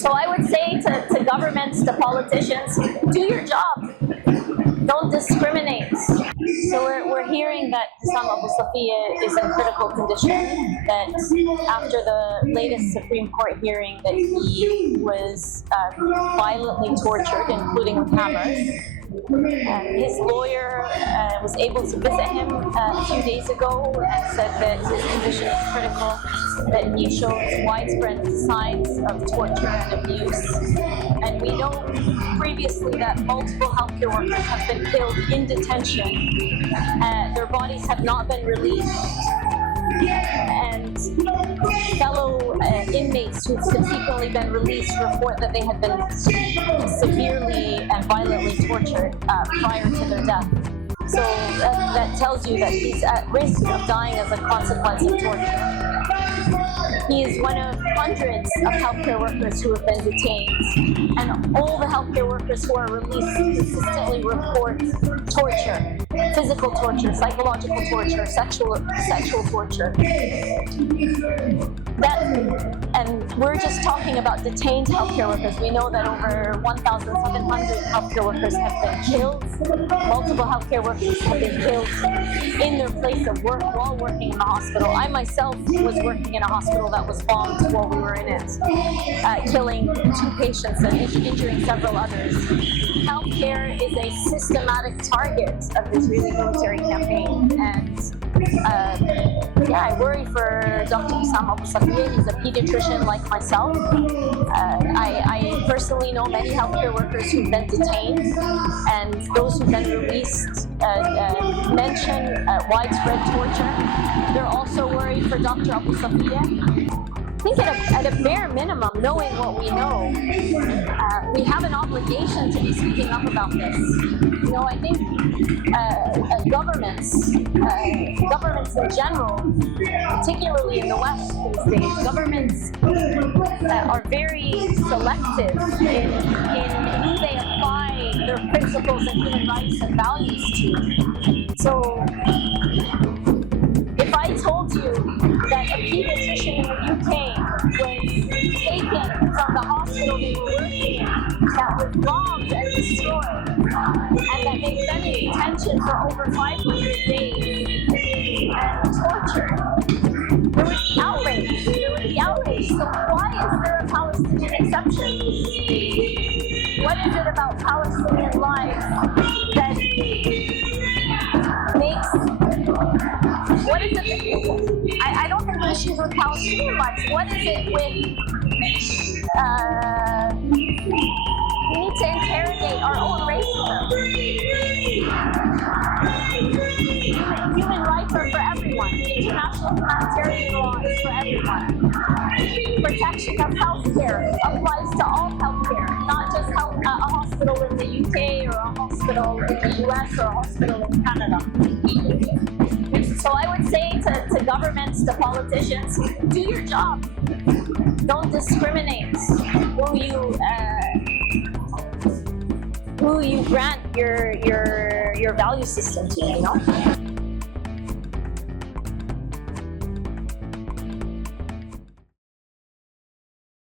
So I would say to governments, to politicians, do your job. Don't discriminate. So we're hearing that Hussam Abu Safiya is in critical condition, that after the latest Supreme Court hearing that he was violently tortured, including with hammers. His lawyer was able to visit him a few days ago and said that his condition is critical, that he shows widespread signs of torture and abuse. And we know previously that multiple healthcare workers have been killed in detention. Their bodies have not been released. And fellow inmates who've subsequently been released report that they had been severely and violently tortured prior to their death. So that tells you that he's at risk of dying as a consequence of torture. He is one of hundreds of healthcare workers who have been detained, and all the healthcare workers who are released consistently report torture, physical torture, psychological torture, sexual torture. And we're just talking about detained healthcare workers. We know that over 1,700 healthcare workers have been killed. Multiple healthcare workers have been killed in their place of work while working in the hospital. I myself was working in a hospital that was bombed while we were in it, killing 2 patients and injuring several others. Healthcare is a systematic target of the Israeli military campaign, and I worry for Dr. Hussam Abu Safiya. He's a pediatrician like myself. I personally know many healthcare workers who've been detained, and those who've been released mention widespread torture. They're also worried for Dr. Abu Safiya. I think at a bare minimum, knowing what we know, we have an obligation to be speaking up about this. You know, I think governments in general, particularly in the West these days, governments are very selective in who they apply their principles and human rights and values to. So, if I told you that a pediatrician in the UK was taken from the hospital they were working in, that was bombed and destroyed, and that they've been in detention for over 500 days and tortured, there would be outrage. So why is there a Palestinian exception? What is it about Palestinian lives that what is it? I don't think the issues with Palestinian lives. What is it with we need to interrogate our own racism? Human rights are for everyone. International humanitarian law is for everyone. Protection of healthcare applies to all healthcare, not just a hospital in the UK or a hospital in the US or a hospital in Canada. So I would say to governments, to politicians, do your job. Don't discriminate who you grant your value system to, you know?